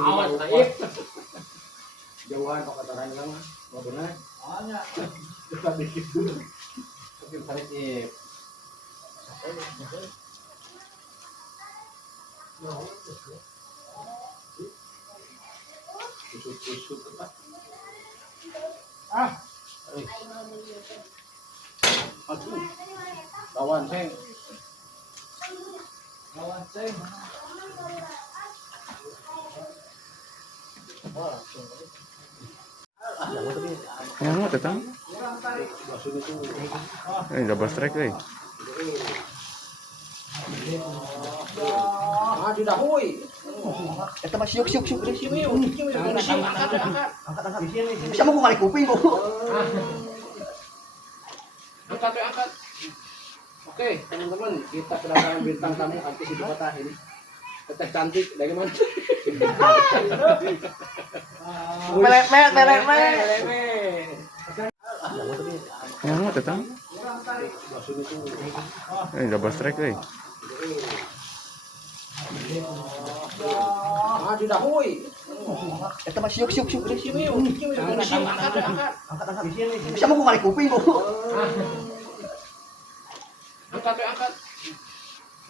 Awas naik. Jauhan kok kata orang bilang mau benar. Hanya kita dikit dulu. Mungkin tarik ip. Kusut ah. Aduh. Lawan seng. Lawan seng. Yang mau datang? Double strike euy. Ah, di dahui. Eta mah siuk. Angkat. Bisa mau kali kuping kok. Angkat. Oke, teman-teman, kita kedatangan bintang tamu artis ibu kota ini. Teteh cantik dari mana? Melet. Yang mau datang? Double strike euy. Ah, di dahui. Eta mah siuk. Angkat. Bisa mau kali kuping kok. Angkat.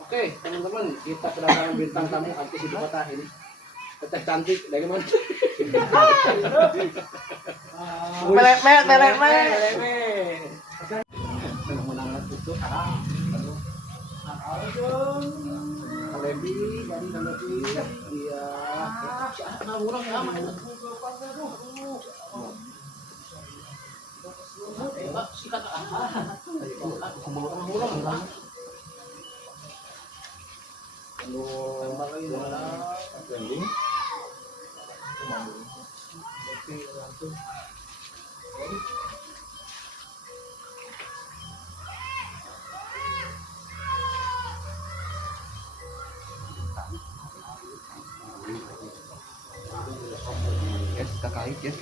Oke, teman-teman, kita kedatangan bintang tamu artis ibu kota ini. Teteh cantik dari mana? Melet. Menangan itu. Kalebi, dari Kalebi. Iya. Nah, urang ya, mah. Sikat Yes, kakak yes.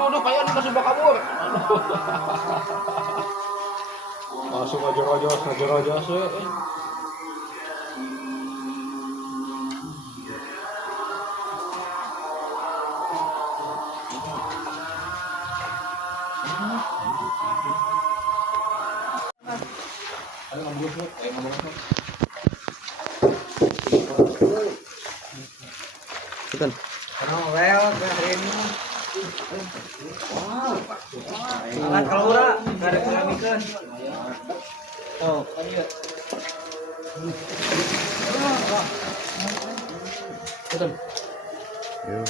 Udah kayak ini masih kabur. Masuk aja sih. Betul. Alat kalura, nggak ada pengambilan. Oh, Betul. Yo.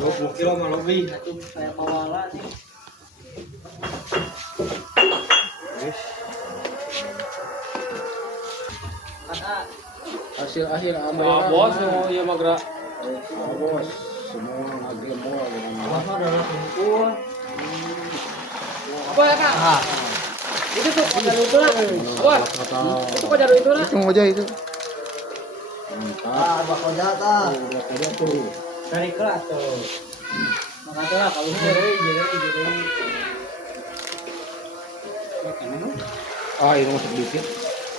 20 kilo mah lebih. Itu saya bawa nih. Hasil ambil. Bos, ya magra. Bos, semua lagi semua. Bos mah udah kumpul. Apa ya kak? Itu tuh pada itu lah. Bos, itu pada itu lah. Itu moja itu. Abah kojata. Udah tuh. Dari kelas tuh. Makanya lah kalau jadi. Ah, ini masuk dikit.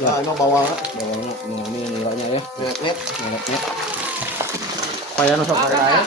Ya, emang bawang. Bawangnya, ini nilainya ya. Net. Nilainya. Kayak nusok ada ya.